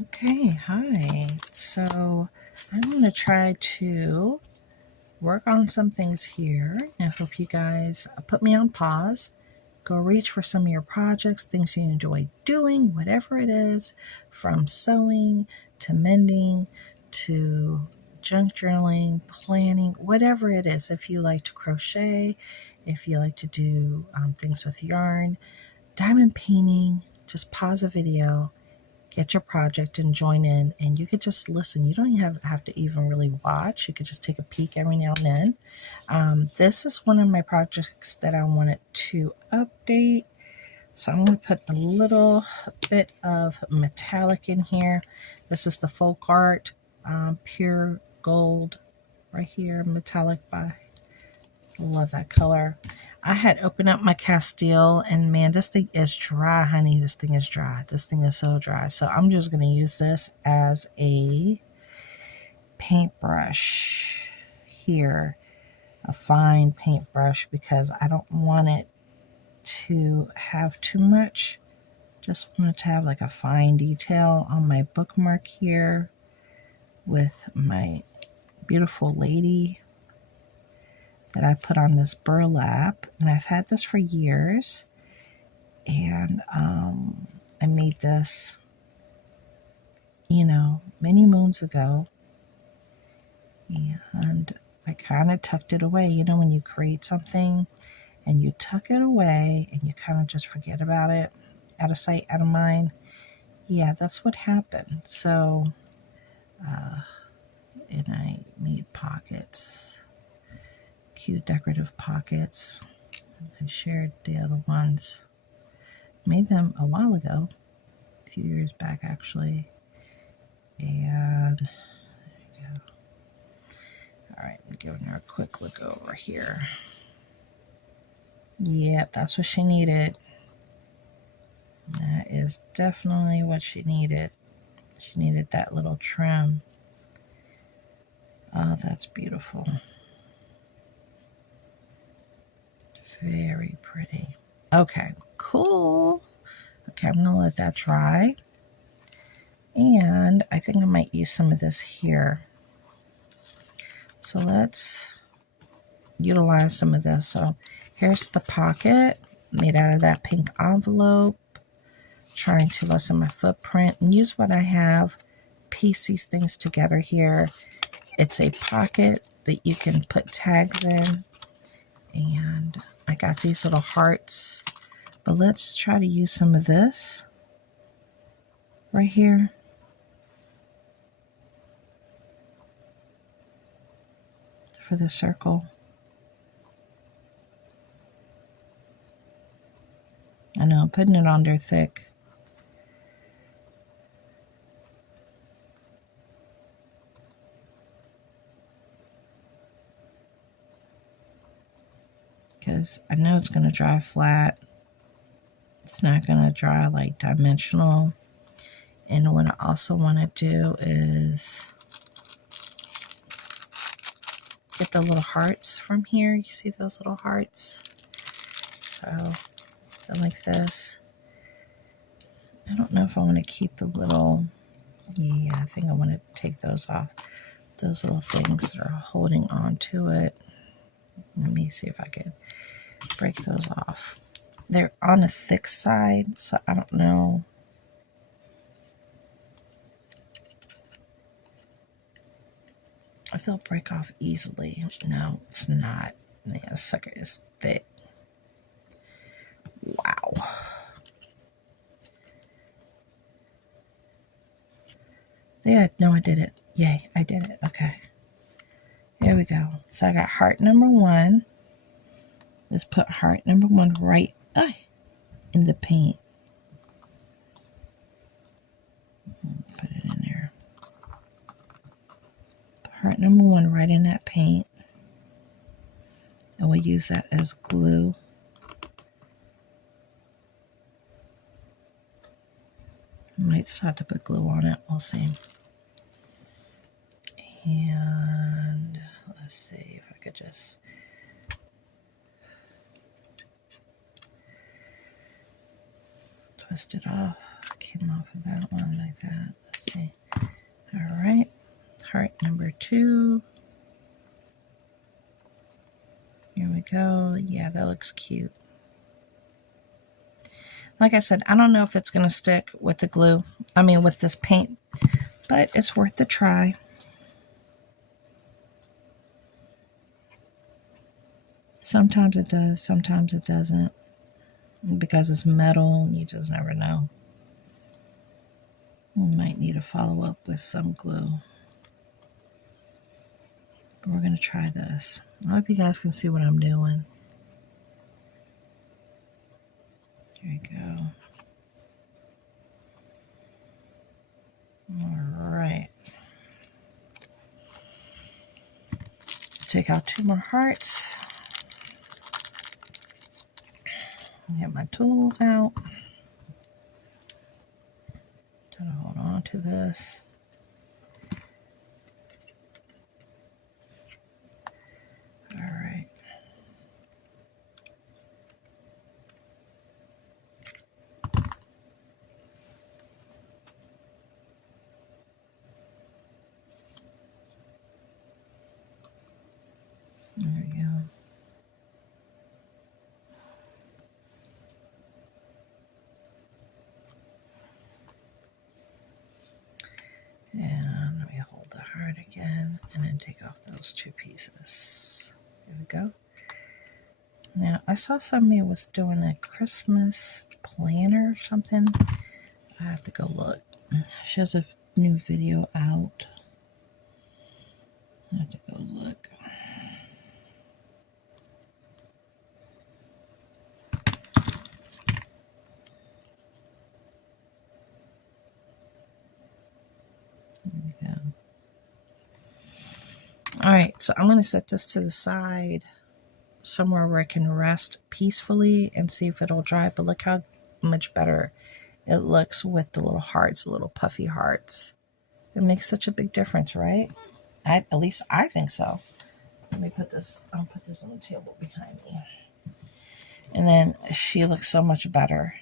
Okay, hi. So I'm going to try to work on some things here. I hope you guys put me on pause. Go reach for some of your projects, things you enjoy doing, whatever it is, from sewing to mending to junk journaling, planning, whatever it is. If you like to crochet, if you like to do things with yarn, diamond painting, just pause the video, get your project and join in, and you could just listen. You don't have to even really watch. You could just take a peek every now and then. This is one of my projects that I wanted to update. So I'm going to put a little bit of metallic in here. This is the folk art pure gold right here, metallic by. Love that color. I had opened up my Castile, and man, this thing is dry, honey. This thing is dry. This thing is so dry. So I'm just going to use this as a paintbrush here, a fine paintbrush, because I don't want it to have too much. Just want it to have like a fine detail on my bookmark here with my beautiful lady that I put on this burlap, and I've had this for years, and I made this, many moons ago, and I kind of tucked it away. When you create something and you tuck it away and you kind of just forget about it, out of sight, out of mind. Yeah, that's what happened. So, and I made pockets, cute decorative pockets. I shared the other ones. Made them a while ago, a few years back actually. And there you go. Alright, I'm giving her a quick look over here. Yep, that's what she needed. That is definitely what she needed. She needed that little trim. Oh, that's beautiful. Very pretty. Okay, cool. Okay, I'm going to let that dry. And I think I might use some of this here. So let's utilize some of this. So here's the pocket made out of that pink envelope. Trying to lessen my footprint and use what I have. Piece these things together here. It's a pocket that you can put tags in. And I got these little hearts. But let's try to use some of this right here. For the circle. I know, I'm putting it on there thick. Because I know it's going to dry flat. It's not going to dry like dimensional. And what I also want to do is get the little hearts from here. You see those little hearts? So like this. I don't know if I want to keep the little, yeah, I think I want to take those off. Those little things that are holding on to it. Let me see if I can break those off. They're on the thick side, so I don't know. If they'll break off easily. No, it's not. Yeah, sucker is thick. Wow. Yeah, no, I did it. Yay, I did it. Okay. There we go. So I got heart number 1. Let's put heart number 1 right in the paint. Put it in there. Put heart number 1 right in that paint. And we'll use that as glue. Might start to put glue on it. We'll see. And let's see if I could just twist it off. Came off of that one like that. Let's 2. Here we go. Yeah, that looks cute. Like I said, I don't know if it's going to stick with the glue. I mean, with this paint. But it's worth the try. Sometimes it does. Sometimes it doesn't. Because it's metal, you just never know. You might need to follow up with some glue. But we're going to try this. I hope you guys can see what I'm doing. Here we go. Alright. Take out 2 more hearts. Get my tools out. Gotta hold on to this. Alright. There we go. And let me hold the heart again and then take off those 2 pieces. There we go. Now, I saw somebody was doing a Christmas planner or something. I have to go look. She has a new video out. I have to go look. There we go. Alright, so I'm going to set this to the side somewhere where I can rest peacefully and see if it'll dry. But look how much better it looks with the little hearts, the little puffy hearts. It makes such a big difference, right? At least I think so. Let me put this, I'll put this on the table behind me. And then she looks so much better.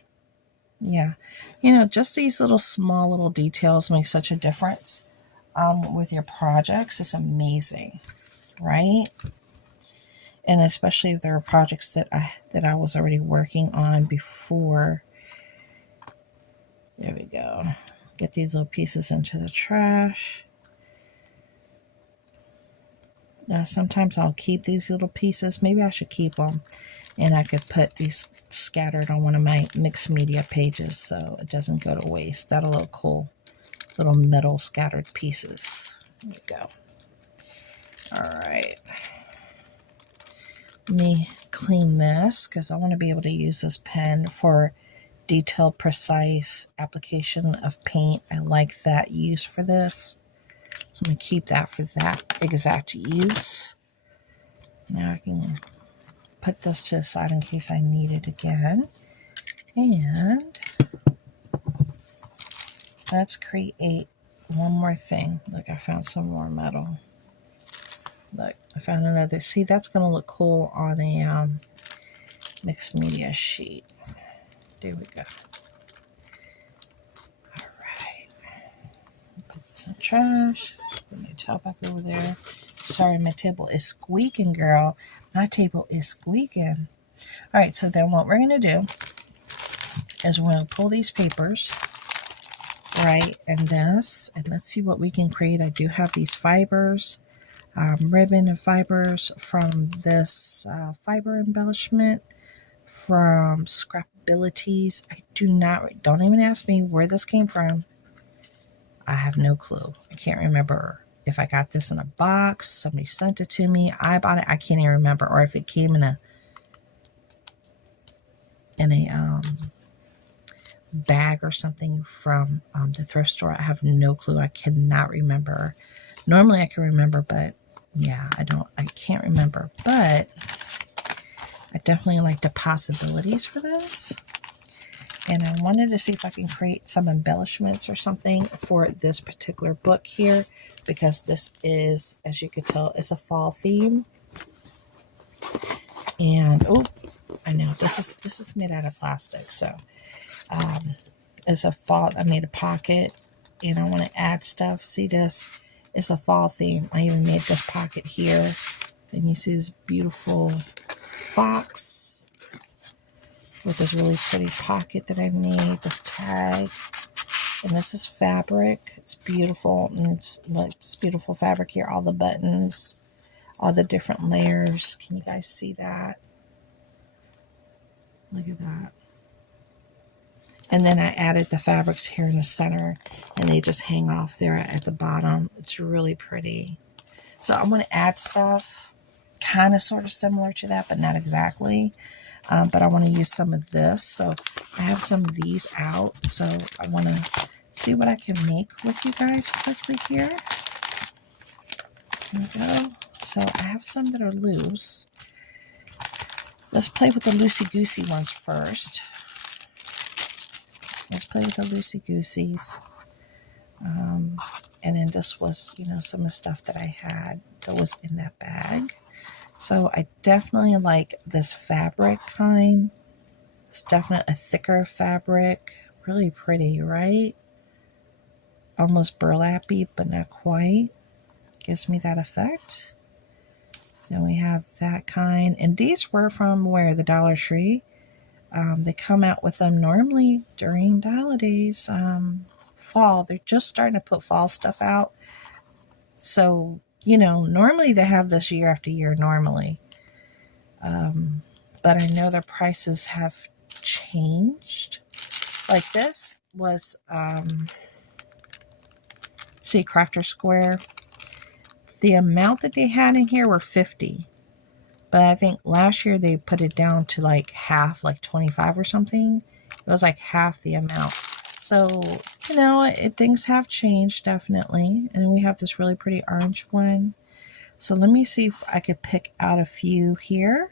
Yeah. You know, just these little small little details make such a difference with your projects. It's amazing, right? And especially if there are projects that I was already working on before. There we go. Get these little pieces into the trash. Now, sometimes I'll keep these little pieces. Maybe I should keep them. And I could put these scattered on one of my mixed media pages so it doesn't go to waste. That'll look cool. Little metal scattered pieces. There we go. Alright. Let me clean this because I want to be able to use this pen for detailed, precise application of paint. I like that use for this. So I'm going to keep that for that exact use. Now I can put this to the side in case I need it again. And let's create one more thing. Look, I found some more metal. Look, I found another. See, that's going to look cool on a mixed media sheet. There we go. All right. Put this in the trash. Put my towel back over there. Sorry, my table is squeaking, girl. My table is squeaking. All right, so then what we're going to do is we're going to pull these papers, right, and this, and let's see what we can create. I do have these fibers, ribbon and fibers from this fiber embellishment from Scrapabilities. I don't even ask me where this came from. I have no clue. I can't remember if I got this in a box, somebody sent it to me, I bought it, I can't even remember, or if it came in a bag or something from the thrift store. I have no clue. I cannot remember. Normally I can remember, but yeah, I can't remember. But I definitely like the possibilities for this. And I wanted to see if I can create some embellishments or something for this particular book here, because this is, as you could tell, it's a fall theme. And oh, I know this is made out of plastic, so it's a fall. I made a pocket, and I want to add stuff. See this? It's a fall theme. I even made this pocket here. And you see this beautiful fox with this really pretty pocket that I made, this tag. And this is fabric. It's beautiful. And it's like this beautiful fabric here, all the buttons, all the different layers. Can you guys see that? Look at that. And then I added the fabrics here in the center, and they just hang off there at the bottom. It's really pretty. So I'm going to add stuff kind of sort of similar to that, but not exactly. But I want to use some of this. So I have some of these out. So I want to see what I can make with you guys quickly here. Here we go. So I have some that are loose. Let's play with the loosey-goosey ones first. Let's play with the loosey-gooseys. And then this was, you know, some of the stuff that I had that was in that bag. So I definitely like this fabric kind. It's definitely a thicker fabric. Really pretty, right? Almost burlappy, but not quite. Gives me that effect. Then we have that kind. And these were from where? The Dollar Tree. They come out with them normally during the holidays. Fall. They're just starting to put fall stuff out. So, you know, normally they have this year after year normally. But I know their prices have changed. Like this was, see, Crafter Square. The amount that they had in here were 50. But I think last year they put it down to like half, like 25 or something. It was like half the amount. So, you know, things have changed definitely. And we have this really pretty orange one. So let me see if I could pick out a few here.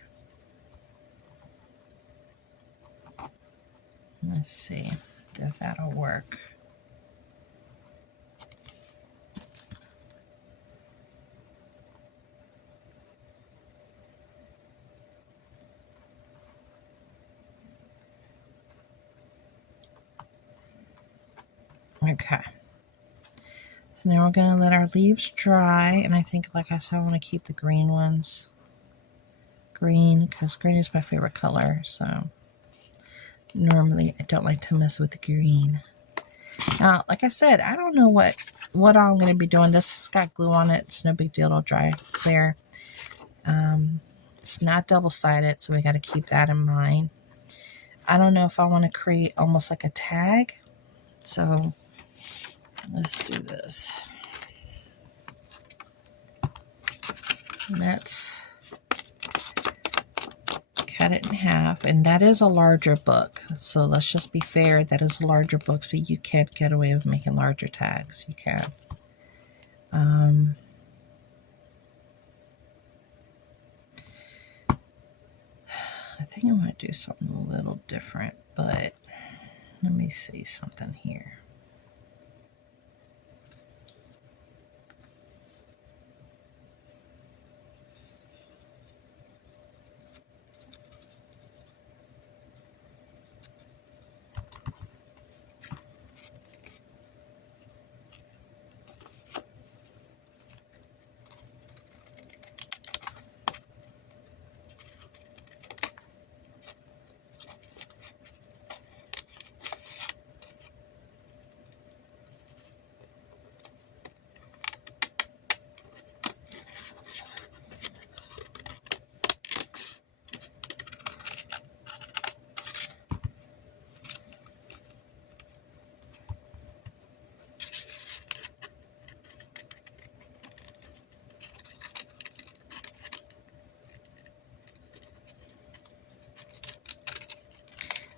Let's see if that'll work. Okay. So now we're going to let our leaves dry. And I think, like I said, I want to keep the green ones. Green, because green is my favorite color. So normally I don't like to mess with the green. Now, like I said, I don't know what I'm going to be doing. This has got glue on it. It's no big deal. It'll dry clear. It's not double-sided, so we got to keep that in mind. I don't know if I want to create almost like a tag. So let's do this. Let's cut it in half. And that is a larger book. So let's just be fair. That is a larger book, so you can't get away with making larger tags. You can. I think I'm going to do something a little different, but let me see something here.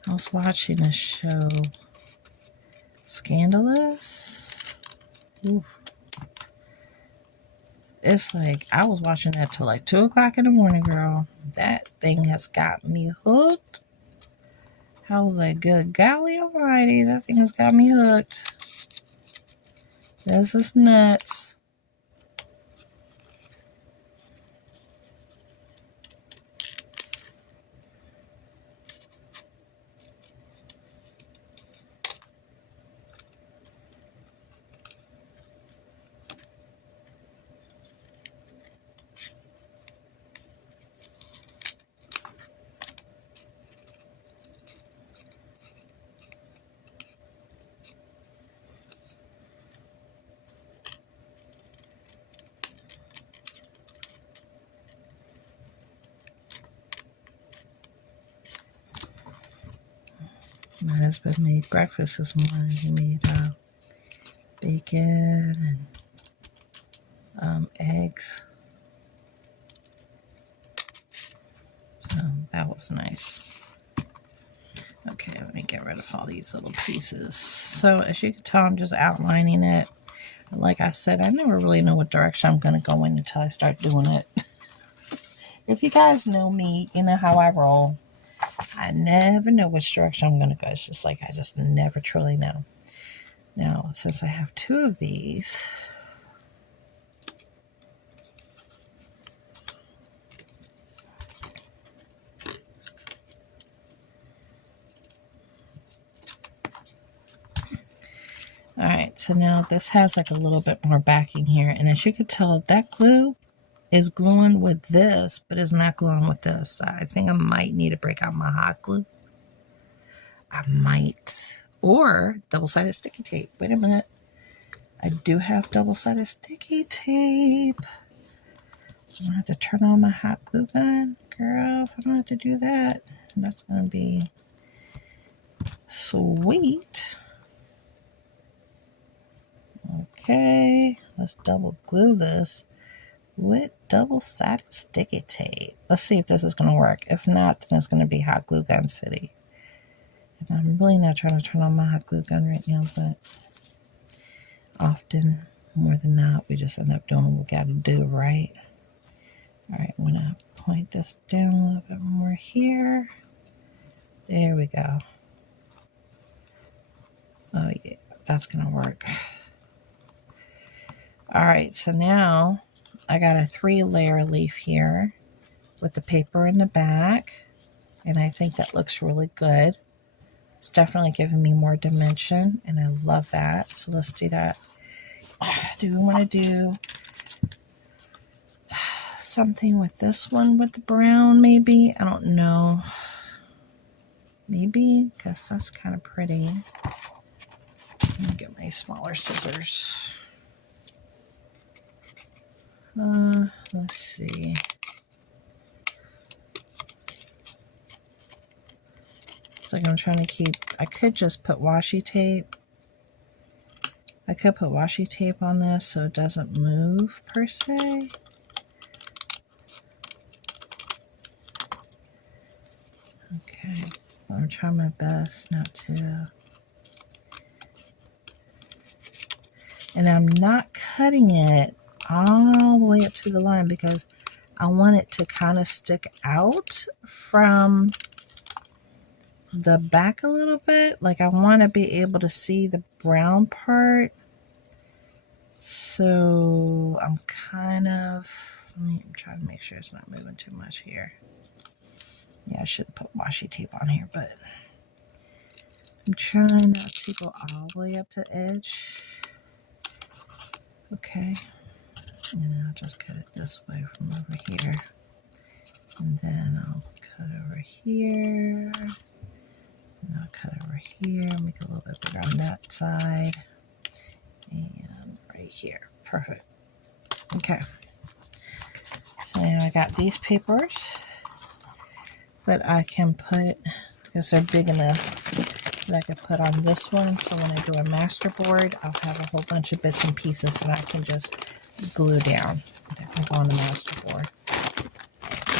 I was watching a show, Scandalous. Oof. It's like, I was watching that till like 2 o'clock in the morning, girl. That thing has got me hooked. I was like, good golly almighty, that thing has got me hooked. This is nuts. husband made breakfast this morning. He made bacon and eggs. So that was nice. Okay, let me get rid of all these little pieces. So as you can tell, I'm just outlining it. Like I said, I never really know what direction I'm going to go in until I start doing it. If you guys know me, you know how I roll. I never know which direction I'm going to go. It's just like I just never truly know. Now, since I have two of these, alright, so now this has like a little bit more backing here. And as you can tell, that glue is gluing with this, but it's not gluing with this. I think I might need to break out my hot glue. I might. Or double-sided sticky tape. Wait a minute. I do have double-sided sticky tape. I'm going to have to turn on my hot glue gun. Girl, if I don't have to do that, that's going to be sweet. Okay, let's double glue this with double-sided sticky tape. Let's see if this is going to work. If not, then it's going to be hot glue gun city. And I'm really not trying to turn on my hot glue gun right now, but often, more than not, we just end up doing what we got to do, right? Alright, I'm going to point this down a little bit more here. There we go. Oh yeah, that's going to work. Alright, so now I got a 3-layer leaf here with the paper in the back, and I think that looks really good. It's definitely giving me more dimension, and I love that. So let's do that. Do we want to do something with this one with the brown maybe? I don't know. Maybe, because that's kind of pretty. Let me get my smaller scissors. Let's see. It's like I'm trying to keep, I could just put washi tape. I could put washi tape on this so it doesn't move per se. Okay, I'm trying my best not to. And I'm not cutting it all the way up to the line because I want it to kind of stick out from the back a little bit. Like I want to be able to see the brown part. So I'm kind of, I'm trying to make sure it's not moving too much here. Yeah, I should put washi tape on here, but I'm trying not to go all the way up to the edge. Okay, and I'll just cut it this way from over here. And then I'll cut over here. And I'll cut over here, make it a little bit bigger on that side. And right here. Perfect. Okay. So now I got these papers that I can put, because they're big enough that I can put on this one. So when I do a masterboard, I'll have a whole bunch of bits and pieces that I can just glue down. That can go on the masterboard.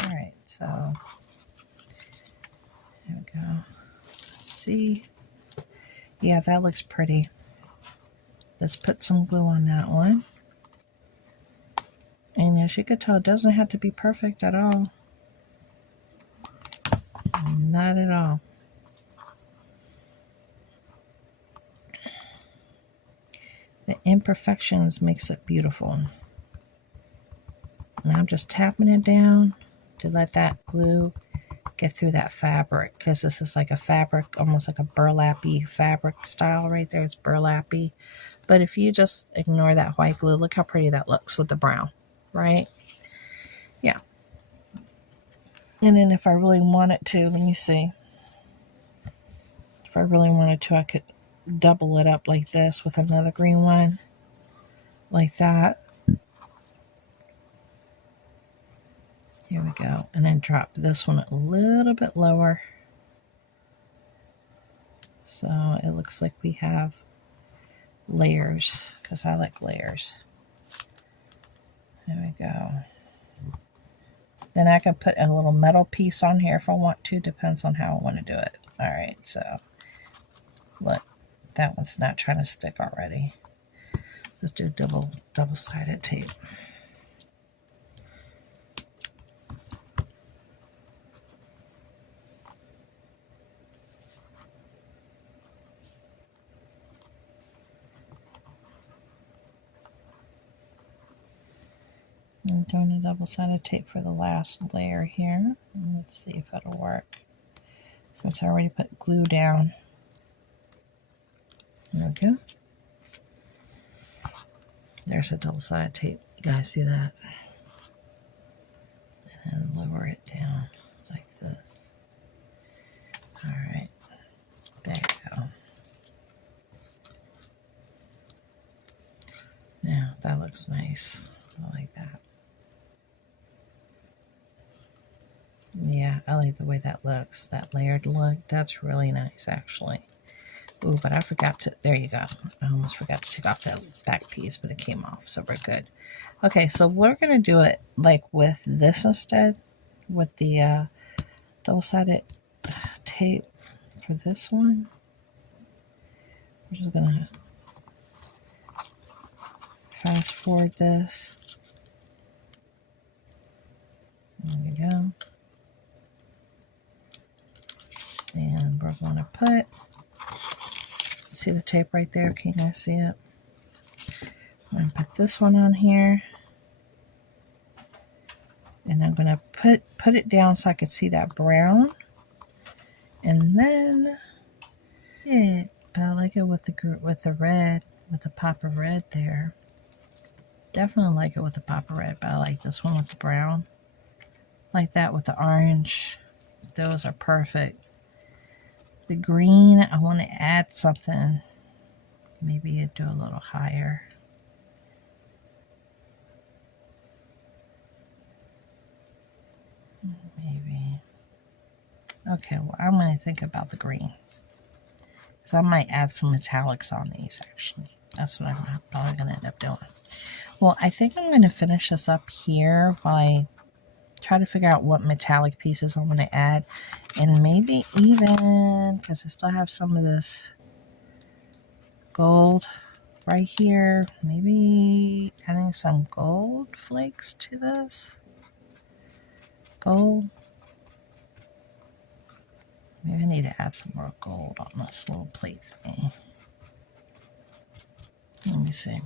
Alright, so there we go. Let's see. Yeah, that looks pretty. Let's put some glue on that one. And as you can tell, it doesn't have to be perfect at all. Not at all. The imperfections makes it beautiful. Now I'm just tapping it down to let that glue get through that fabric, because this is like a fabric, almost like a burlappy fabric style right there. It's burlappy. But if you just ignore that white glue, look how pretty that looks with the brown, right? Yeah. And then if I really wanted to, let me see. If I really wanted to, I could double it up like this with another green one. Like that. Here we go. And then drop this one a little bit lower. So it looks like we have layers, because I like layers. There we go. Then I can put a little metal piece on here if I want to, depends on how I want to do it. Alright, so look, that one's not trying to stick already. Let's do double-sided tape. I'm doing a double-sided tape for the last layer here. Let's see if it'll work. Since I already put glue down. There we go. There's a double-sided tape. You guys see that? And lower it down like this. Alright. There you go. Now that looks nice. I like that. Yeah, I like the way that looks. That layered look. That's really nice, actually. Ooh, but I forgot to, there you go. I almost forgot to take off that back piece, but it came off, so we're good. Okay, so we're going to do it like with this instead, with the double-sided tape for this one. We're just going to fast forward this. There we go. And we're going to put, see the tape right there? Can you guys see it? I'm going to put this one on here. And I'm going to put it down so I can see that brown. And then, yeah, but I like it with the red, with the pop of red there. Definitely like it with the pop of red, but I like this one with the brown. Like that with the orange. Those are perfect. The green, I want to add something. Maybe do a little higher. Maybe. Okay, well, I'm going to think about the green. So I might add some metallics on these, actually. That's what I'm probably going to end up doing. Well, I think I'm going to finish this up here while I try to figure out what metallic pieces I'm going to add. And maybe even, because I still have some of this gold right here, maybe adding some gold flakes to this. Gold. Maybe I need to add some more gold on this little plate thing. Let me see.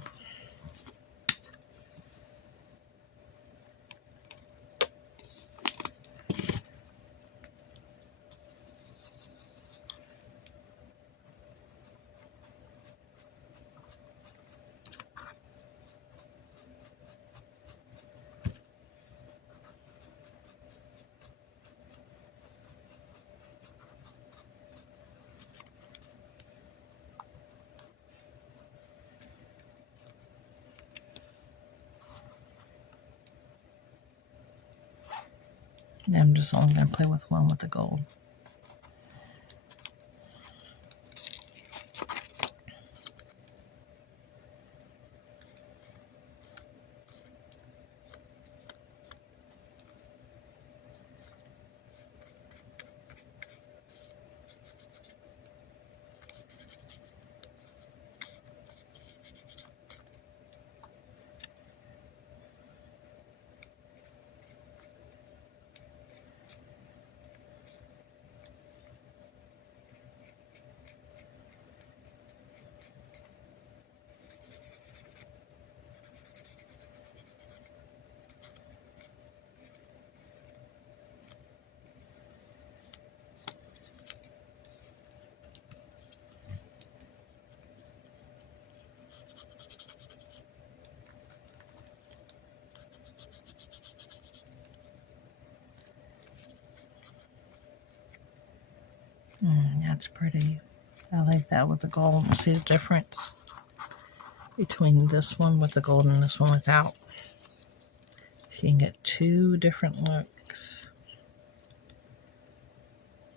I'm just only going to play with one with the gold. That's pretty. I like that with the gold. See the difference between this one with the gold and this one without. You can get two different looks.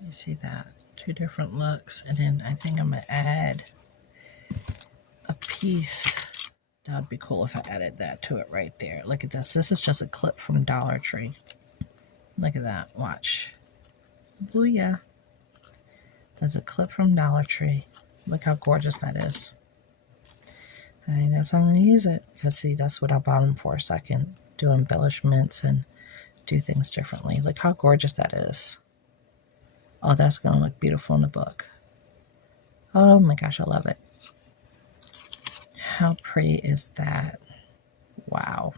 You see that? 2 different looks. And then I think I'm going to add a piece. That would be cool if I added that to it right there. Look at this. This is just a clip from Dollar Tree. Look at that. Watch. Booyah. That's a clip from Dollar Tree. Look how gorgeous that is. And that's how I'm going to use it. Because see, that's what I bought them for. So I can do embellishments and do things differently. Look how gorgeous that is. Oh, that's going to look beautiful in the book. Oh my gosh, I love it. How pretty is that? Wow.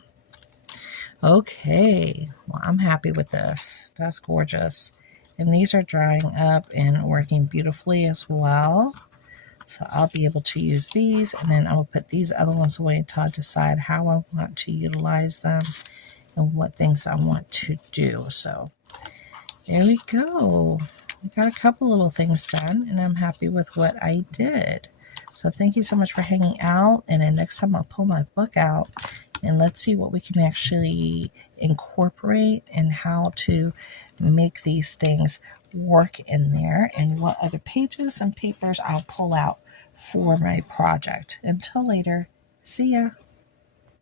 Okay, well, I'm happy with this. That's gorgeous. And these are drying up and working beautifully as well. So I'll be able to use these, and then I will put these other ones away until I decide how I want to utilize them and what things I want to do. So there we go. We got a couple little things done, and I'm happy with what I did. So thank you so much for hanging out, and then next time I'll pull my book out and let's see what we can actually incorporate and how to make these things work in there, and what other pages and papers I'll pull out for my project. Until later, see ya.